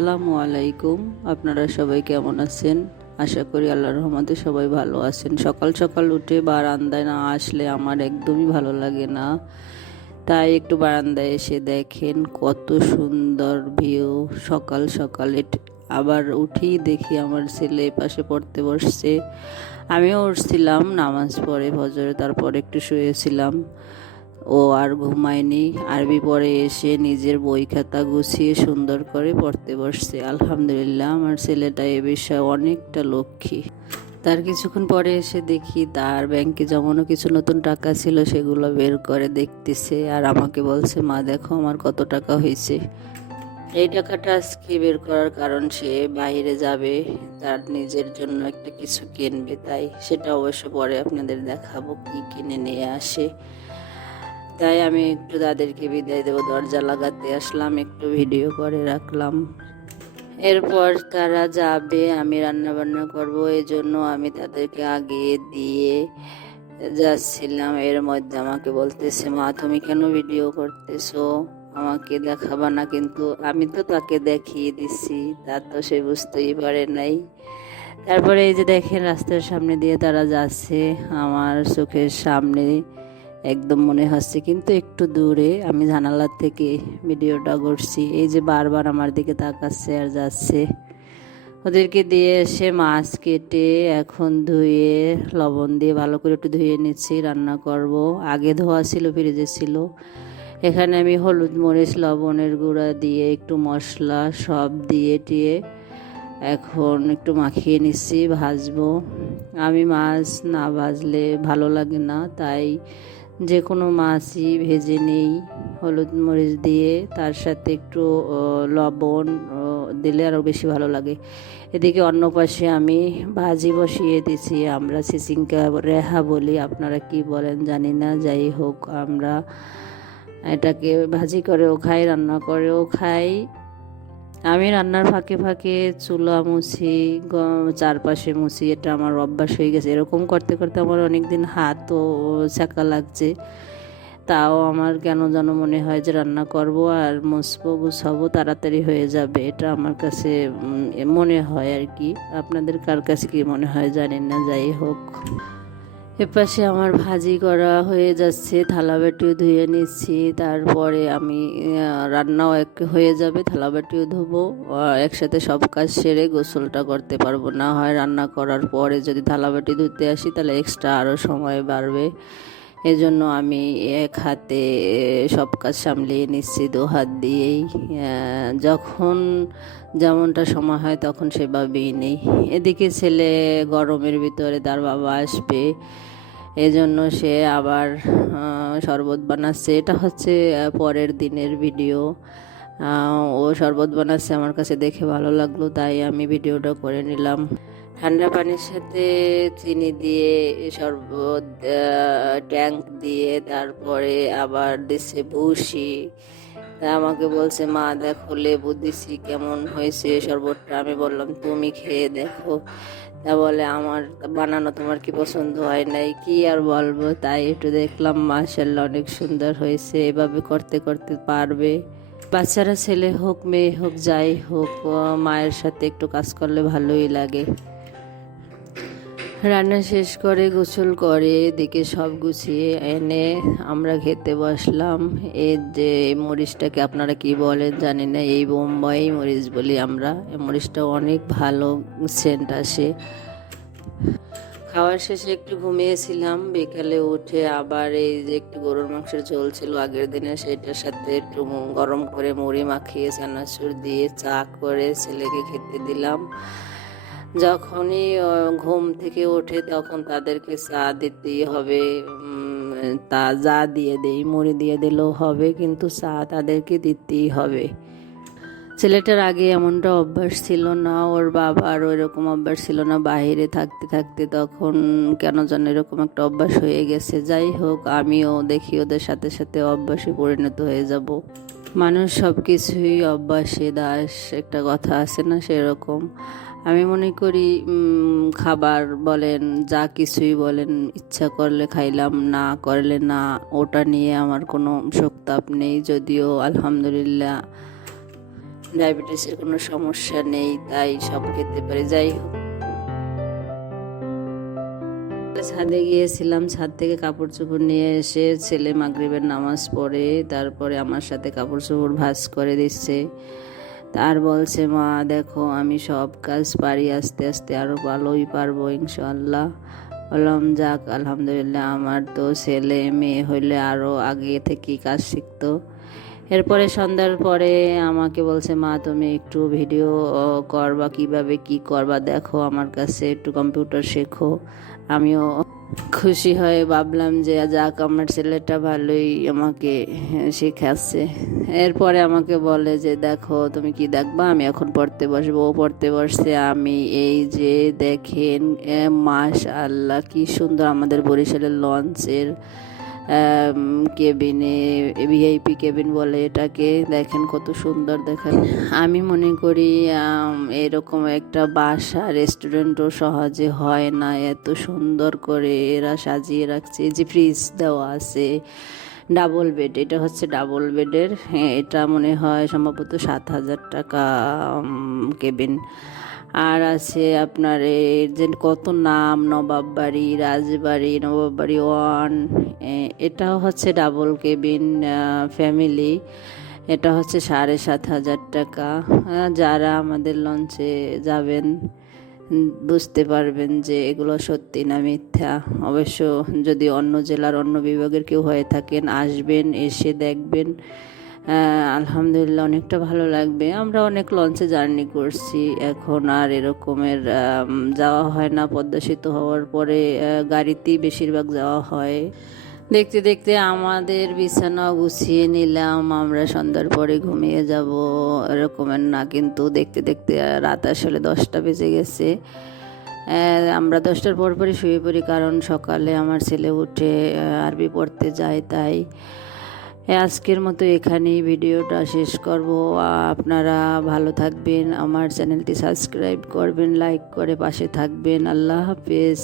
আসসালামু আলাইকুম। আপনারা সবাই কেমন আছেন? আশা করি আল্লাহর রহমতে সবাই ভালো আছেন। সকাল সকাল উঠে বারান্দায় না আসলে আমার একদমই ভালো লাগে না, তাই একটু বারান্দায় এসে দেখেন কত সুন্দর ভিউ। সকাল সকাল আবার উঠি দেখি আমার ছেলে পাশে পড়তে বসছে। আমিও উঠছিলাম নামাজ পড়ে ফজরে, তারপর একটু শুয়েছিলাম। ও আর ঘুমায়নি, আরবি পড়ে এসে নিজের বই খাতা গুছিয়ে সুন্দর করে পড়তে বসছে। আলহামদুলিল্লাহ, আমার ছেলেটা এ বিষয়ে অনেকটা লক্ষ্মী। তার কিছুক্ষণ পরে এসে দেখি তার ব্যাংকে জমানো কিছু নতুন টাকা ছিল, সেগুলো বের করে দেখতেছে আর আমাকে বলছে, মা দেখো আমার কত টাকা হয়েছে। এই টাকাটা আজকে বের করার কারণ সে বাইরে যাবে, তার নিজের জন্য একটা কিছু কিনবে, তাই সেটা অবশ্য পরে আপনাদের দেখাবো কি কিনে নিয়ে আসে। তাই আমি একটু তাদেরকে বিদায় দেবো, দরজা লাগাতে আসলাম, একটু ভিডিও করে রাখলাম। এরপর তারা যাবে, আমি রান্না বান্না করবো, এই জন্য আমি তাদেরকে আগে দিয়ে যাচ্ছিলাম। এর মধ্যে আমাকে বলতেছে, মা তুমি কেন ভিডিও করতেছো, আমাকে দেখাবা না? কিন্তু আমি তো তাকে দেখিয়ে দিছি, তা তো সে বুঝতেই পারে নাই। তারপরে এই যে দেখেন রাস্তার সামনে দিয়ে তারা যাচ্ছে, আমার চোখের সামনে একদম মনে হচ্ছে, কিন্তু একটু দূরে। আমি জানালার থেকে ভিডিওটা করছি। এই যে বারবার আমার দিকে তাকাচ্ছে আর যাচ্ছে। ওদেরকে দিয়ে এসে মাছ কেটে এখন ধুয়ে লবণ দিয়ে ভালো করে একটু ধুয়ে নিচ্ছি, রান্না করব। আগে ধোয়া ছিল, ফ্রিজে ছিল। এখানে আমি হলুদ মরিচ লবণের গুঁড়া দিয়ে একটু মশলা সব দিয়ে টিয়ে এখন একটু মাখিয়ে নিচ্ছি, ভাজবো। আমি মাছ না ভাজলে ভালো লাগে না, তাই যে কোনো মাছই ভেজে নেই হলুদ মরিচ দিয়ে, তার সাথে একটু লবণ দিলে আরও বেশি ভালো লাগে। এদিকে অন্য পাশে আমি ভাজি বসিয়ে দিয়েছি। আমরা চিচিঙ্গা রেহা বলি, আপনারা কি বলেন জানি না। যাই হোক, আমরা এটাকে ভাজি করেও খাই, রান্না করেও খাই। আমি রান্নার ফাঁকে ফাঁকে চুলা মুছি, চারপাশে মুছি, এটা আমার অভ্যাস হয়ে গেছে। এরকম করতে করতে আমার অনেক দিন হাতও ছাকা লাগছে, তাও আমার কেন যেন মনে হয় যে রান্না করব আর মুছবো গুছাবো তাড়াতাড়ি হয়ে যাবে, এটা আমার কাছে মনে হয় আর কি। আপনাদের কার কাছে কি মনে হয় জানি না। যাই হোক, এপাশে আমার ভাজি করা হয়ে যাচ্ছে, থালাবাটিও ধুয়ে নিচ্ছি। তারপরে আমি রান্নাও হয়ে যাবে, থালাবাটিও ধোবো। একসাথে সব কাজ সেরে গোসলটা করতে পারবো না, হয় রান্না করার পরে যদি থালাবাটি ধুতে আসি তাহলে এক্সট্রা আরও সময় বাড়বে। এজন্য আমি এক হাতে সব কাজ সামলিয়ে নিচ্ছি, দু হাত দিয়েই। যখন যেমনটা সময় হয় তখন সেভাবেই নেই। এদিকে ছেলে গরমের ভিতরে তার বাবা আসবে, এজন্য সে আবার শরবত বানাচ্ছে। এটা হচ্ছে পরের দিনের ভিডিও। ও শরবত বানাচ্ছে, আমার কাছে দেখে ভালো লাগলো, তাই আমি ভিডিওটা করে নিলাম। ঠান্ডা পানির সাথে চিনি দিয়ে শরবত, ট্যাঙ্ক দিয়ে, তারপরে আবার দিচ্ছে ভুসি। তা আমাকে বলছে, মা দেখো লেবু দিছি কেমন হয়েছে শরবতটা। আমি বললাম তুমি খেয়ে দেখো। তা বলে, আমার বানানো তোমার কি পছন্দ হয় নাই? কি আর বলবো, তাই একটু দেখলাম, মাশাআল্লাহ অনেক সুন্দর হয়েছে। এভাবে করতে করতে পারবে। বাচ্চারা ছেলে হোক মেয়ে হোক যাই হোক, মায়ের সাথে একটু কাজ করলে ভালোই লাগে। রান্না শেষ করে গোসল করে এদিকে সব গুছিয়ে এনে আমরা খেতে বসলাম। এই যে মরিচটাকে আপনারা কি বলেন জানি না, এই বোম্বাই মরিচ বলি আমরা। এই মরিচটা অনেক ভালো সেন্ট আসে। খাওয়ার শেষে একটু ঘুমিয়েছিলাম, বিকালে উঠে আবার এই যে একটু গরুর মাংসের ঝোল ছিল আগের দিনে, সেটার সাথে একটু গরম করে মুড়ি মাখিয়ে চানাচুর দিয়ে চা করে ছেলেকে খেতে দিলাম। যখনই ঘুম থেকে ওঠে তখন তাদেরকে চা দিতেই হবে। তা যা দিয়ে দেই, মুড়ি দিয়ে দিলেও হবে, কিন্তু চা তাদেরকে দিতেই হবে। ছেলেটার আগে এমনটা অভ্যাস ছিল না, ওর বাবার এরকম অভ্যাস ছিল না। বাইরে থাকতে থাকতে তখন কেন যেন এরকম একটা অভ্যাস হয়ে গেছে। যাই হোক, আমিও দেখি ওদের সাথে সাথে অভ্যাসে পরিণত হয়ে যাব। মানুষ সব কিছুই অভ্যাসে দাস, একটা কথা আছে না, সেরকম। আমি মনে করি খাবার বলেন যা কিছুই বলেন, ইচ্ছা করলে খাইলাম, না করলে না, ওটা নিয়ে আমার কোনো শোকতাপ নেই। যদিও আলহামদুলিল্লাহ ডায়াবেটিসের কোনো সমস্যা নেই, তাই সব খেতে পারি। যাই হোক, ছাদে গিয়েছিলাম, ছাদ থেকে কাপড় চোপড় নিয়ে এসে ছেলে মাগরিবের নামাজ পড়ে তারপরে আমার সাথে কাপড় চোপড় ভাঁজ করে দিচ্ছে। তার বলছে, মা দেখো আমি সব কাজ পারি, আস্তে আস্তে আরও ভালোই পারবো ইনশাআল্লাহ। বললাম যাক আলহামদুলিল্লাহ, আমার তো ছেলে মেয়ে হইলে আরও আগে থেকেই কাজ শিখতো। এরপরে সন্ধ্যার পরে আমাকে বলছে, মা তুমি একটু ভিডিও করবা, কিভাবে কি করবা দেখো, আমার কাছে একটু কম্পিউটার শেখো। আমিও খুশি হয়ে ভাবলাম যে যাক আমার ছেলেটা ভালোই আমাকে শেখাচ্ছে। এরপরে আমাকে বলে যে দেখো তুমি কি দেখবা, আমি এখন পড়তে বসবো। ও পড়তে বসছে, আমি এই যে দেখেন মাশাআল্লাহ কি সুন্দর আমাদের বরিশালের লঞ্চের কেবিনে, ভিআইপি কেবিন বলে এটাকে, দেখেন কত সুন্দর দেখেন। আমি মনে করি এরকম একটা বাসা রেস্টুরেন্টও সহজে হয় না, এত সুন্দর করে এরা সাজিয়ে রাখছে। যে ফ্রিজ দেওয়া আছে, ডাবল বেড, এটা হচ্ছে ডাবল বেডের। হ্যাঁ, এটা মনে হয় সম্ভবত 7,000 টাকা কেবিন। আর আছে আপনার এর যে কত নাম, নবাববাড়ি, রাজবাড়ি, নবাববাড়ি 1, এটাও হচ্ছে ডাবল কেবিন ফ্যামিলি। এটা হচ্ছে 7,500 টাকা। যারা আমাদের লঞ্চে যাবেন বুঝতে পারবেন যে এগুলো সত্যি না মিথ্যা। অবশ্য যদি অন্য জেলার অন্য বিভাগের কেউ হয়ে থাকেন, আসবেন, এসে দেখবেন। আলহামদুলিল্লাহ অনেকটা ভালো লাগবে। আমরা অনেক লঞ্চে জার্নি করছি, এখন আর এরকমের যাওয়া হয় না। পদ্মা সেতু হওয়ার পরে গাড়িতেই বেশিরভাগ যাওয়া হয়। দেখতে দেখতে আমাদের বিছানা গুছিয়ে নিলাম, আমরা সন্ধ্যার পরে ঘুমিয়ে যাব এরকমের না, কিন্তু দেখতে দেখতে রাত আসলে 10টা বেজে গেছে। আমরা 10টার পরপরই শুয়ে পড়ি, কারণ সকালে আমার ছেলে উঠে আরবি পড়তে যায়। তাই আজকের মতো এখানেই ভিডিওটা শেষ করব। আপনারা ভালো থাকবেন, আমার চ্যানেলটি সাবস্ক্রাইব করবেন, লাইক করে পাশে থাকবেন। আল্লাহ হাফেজ।